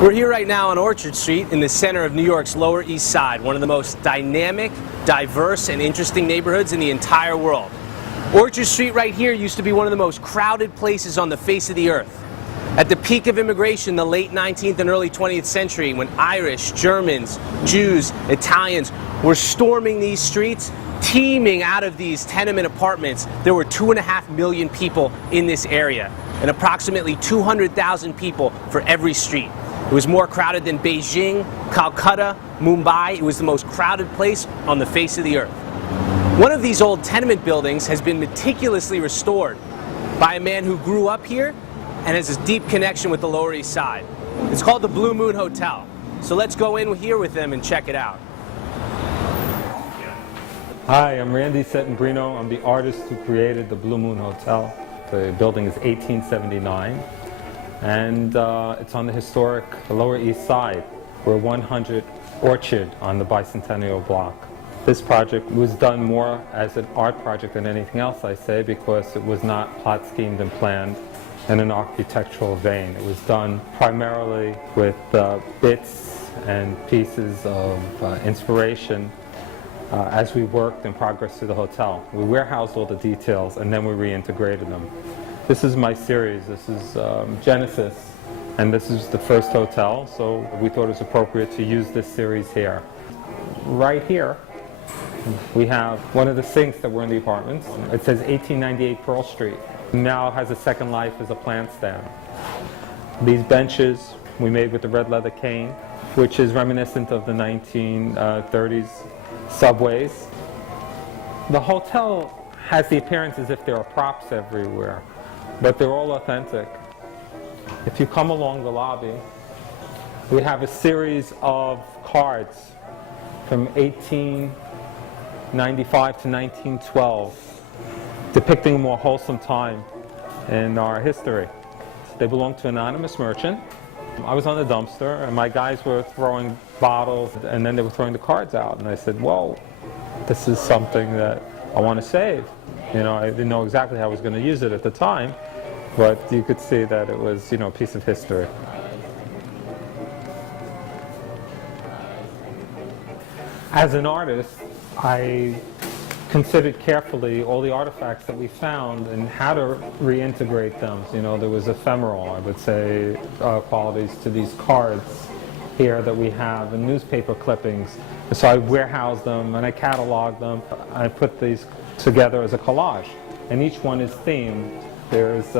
We're here right now on Orchard Street in the center of New York's Lower East Side, one of the most dynamic, diverse, and interesting neighborhoods in the entire world. Orchard Street right here used to be one of the most crowded places on the face of the earth. At the peak of immigration in the late 19th and early 20th century, when Irish, Germans, Jews, Italians were storming these streets, teeming out of these tenement apartments, there were 2.5 million people in this area, and approximately 200,000 people for every street. It was more crowded than Beijing, Calcutta, Mumbai. It was the most crowded place on the face of the earth. One of these old tenement buildings has been meticulously restored by a man who grew up here and has a deep connection with the Lower East Side. It's called the Blue Moon Hotel. So let's go in here with them and check it out. Hi, I'm Randy Settenbrino. I'm the artist who created the Blue Moon Hotel. The building is 1879. And it's on the historic Lower East Side. We're 100 Orchard on the Bicentennial block. This project was done more as an art project than anything else, I say, because it was not plot schemed and planned in an architectural vein. It was done primarily with bits and pieces of inspiration as we worked and progressed through the hotel. We warehoused all the details and then we reintegrated them. This is my series. This is Genesis, and this is the first hotel, so we thought it was appropriate to use this series here. Right here, we have one of the sinks that were in the apartments. It says 1898 Pearl Street. Now has a second life as a plant stand. These benches we made with the red leather cane, which is reminiscent of the 1930s subways. The hotel has the appearance as if there are props everywhere, but they're all authentic. If you come along the lobby, we have a series of cards from 1895 to 1912 depicting a more wholesome time in our history. They belong to an anonymous merchant. I was on the dumpster and my guys were throwing bottles and then they were throwing the cards out, and I said, well, this is something that I want to save. You know, I didn't know exactly how I was going to use it at the time, but you could see that it was, you know, a piece of history. As an artist, I considered carefully all the artifacts that we found and how to reintegrate them. You know, there was ephemeral, I would say, qualities to these cards here that we have, and newspaper clippings. So I warehoused them and I cataloged them. I put these together as a collage, and each one is themed. There's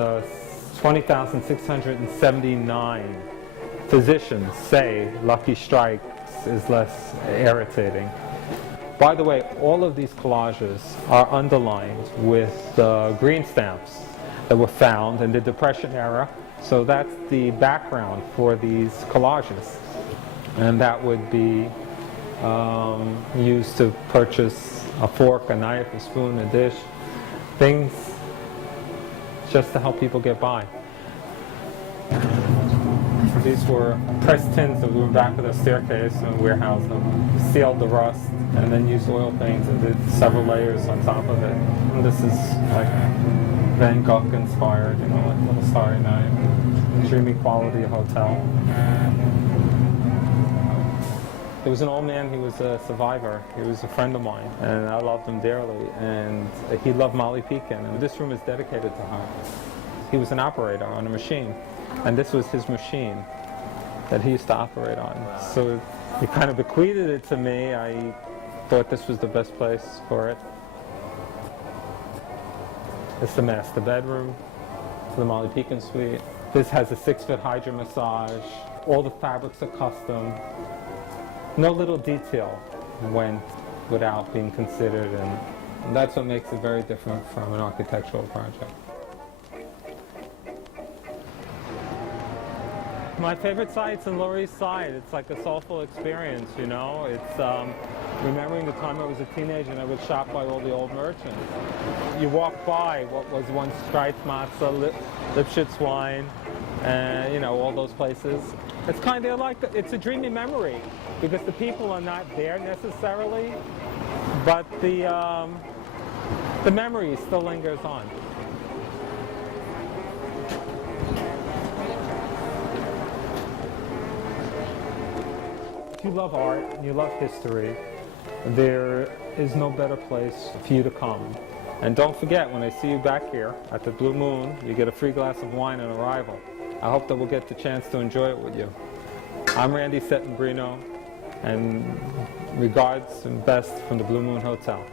20,679 physicians say Lucky Strikes is less irritating. By the way, all of these collages are underlined with green stamps that were found in the Depression era. So that's the background for these collages. And that would be used to purchase a fork, a knife, a spoon, a dish, things just to help people get by. These were pressed tins that we were back of the staircase and warehoused them, sealed the rust, and then used oil paints and did several layers on top of it. And this is like Van Gogh inspired, you know, like Little Starry Night, dreamy quality hotel. There was an old man, he was a survivor. He was a friend of mine, and I loved him dearly. And he loved Molly Pekin, and this room is dedicated to her. He was an operator on a machine, and this was his machine that he used to operate on. So he kind of bequeathed it to me. I thought this was the best place for it. It's the master bedroom, the Molly Pekin suite. This has a 6-foot hydro massage. All the fabrics are custom. No little detail went without being considered, and that's what makes it very different from an architectural project. My favorite site's in Lower East Side. It's like a soulful experience, you know. It's remembering the time I was a teenager and I would shop by all the old merchants. You walk by what was once Streit's Matzah, Lipschitz wine, and you know, all those places. It's kind of like, it's a dreamy memory because the people are not there necessarily, but the memory still lingers on. you love art and you love history, there is no better place for you to come. And don't forget, when I see you back here at the Blue Moon, you get a free glass of wine on arrival. I hope that we'll get the chance to enjoy it with you. I'm Randy Settenbrino, and regards and best from the Blue Moon Hotel.